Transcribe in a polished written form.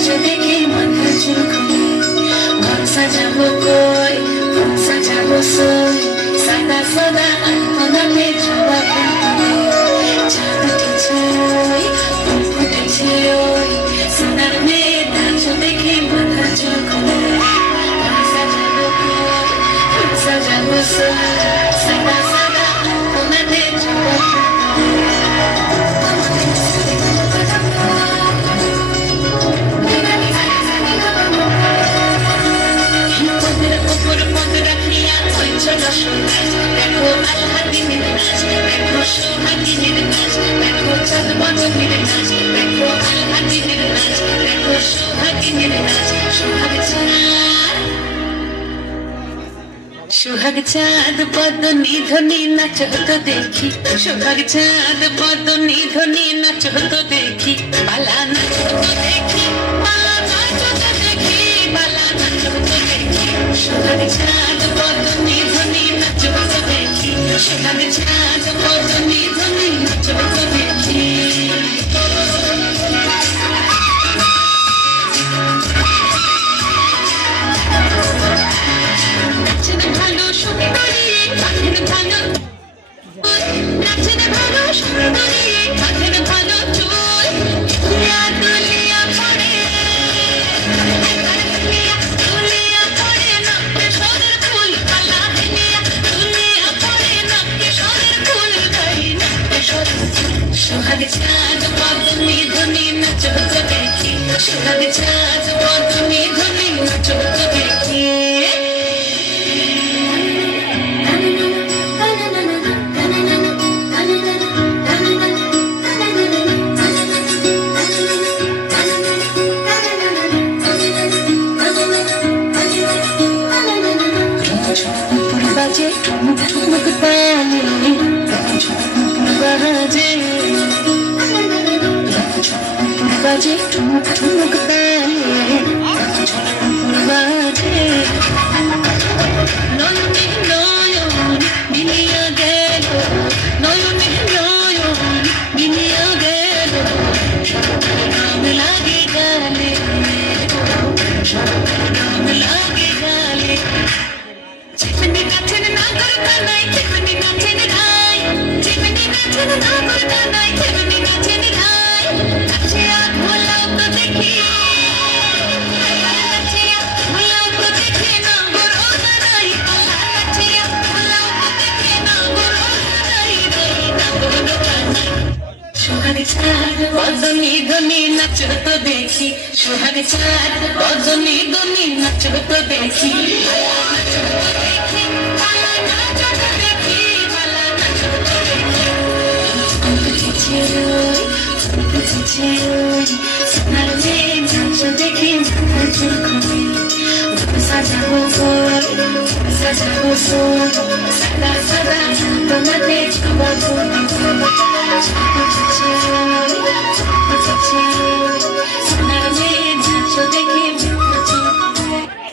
নাচো দেখে মাথা চুল খুলে ঘর সাজাবো কই ফুল সাজাবো সই সাদা সাদা আলপনাতে জবা ফুল চাঁদ উঠেছে ওই ফুল ফুটেছে ওই সোনার মেয়ে নাচো দেখে মাথা চুল খুলে ঘর সাজাবো কই ফুল সাজাবো সই সাদা সাদা আলপনাতে জবা দেখো আল্লাদিনের নাচ দেখো সোহাগিনীর নাচ দেখো চাঁদ বদনের নাচ দেখো আল্লাদিনের নাচ দেখো সোহাগিনীর নাচ সোহাগ চাঁদ বদনী ধ্বনি নাচ হতো দেখি সোহাগ চাঁদ বদনী ধ্বনি নাচ হতো দেখি বালা নাচ হতো দেখি বালা নাচ হতো দেখি বালা নাচ হতো দেখি সোহাগ চাঁদ বদনী ধ্বনি নাচ হতো দেখি সোহাগ চাঁদ বদনী ধ্বনি নাচ হতো দেখি সোহাগ চাঁদ বদনী ধ্বনি নাচ হতো দেখি সোহাগ চাঁদ বদনী ধ্বনি নাচ হতো দেখি বাজে ঠুমুক ঠুমুক তালে বাজে ঠুমুক ঠুমুক তালে বাজে নয়নে নয়ন মিলিয়া গেল নয়নে নয়ন মিলিয়া গেল নাম লাগে গালে নাম লাগে গালে যেমনি নাচেন না করতা নাই যেমনি নাচেন ধাই যেমনি নাচেন না করতা নাই যেমনি নাচেন ধাই নাচিয়া ভোলাও তো দেখি নাচিয়া ভোলাও তো দেখি না গরো নাই আল্লাহ নাচিয়া ভোলাও তো দেখি না গরো নাই না গরো নাই সোহাগ চাঁদ বদনী ধ্বনি নাচ হতো দেখি সোহাগ চাঁদ বদনী ধ্বনি নাচ হতো দেখি সোনার মেয়ে নাচ দেখে মাথা চুল খুলে ঘর সাজাবো কই ফুল সাজাবো সই সাদা সাদা তোমাতে জবা ফুল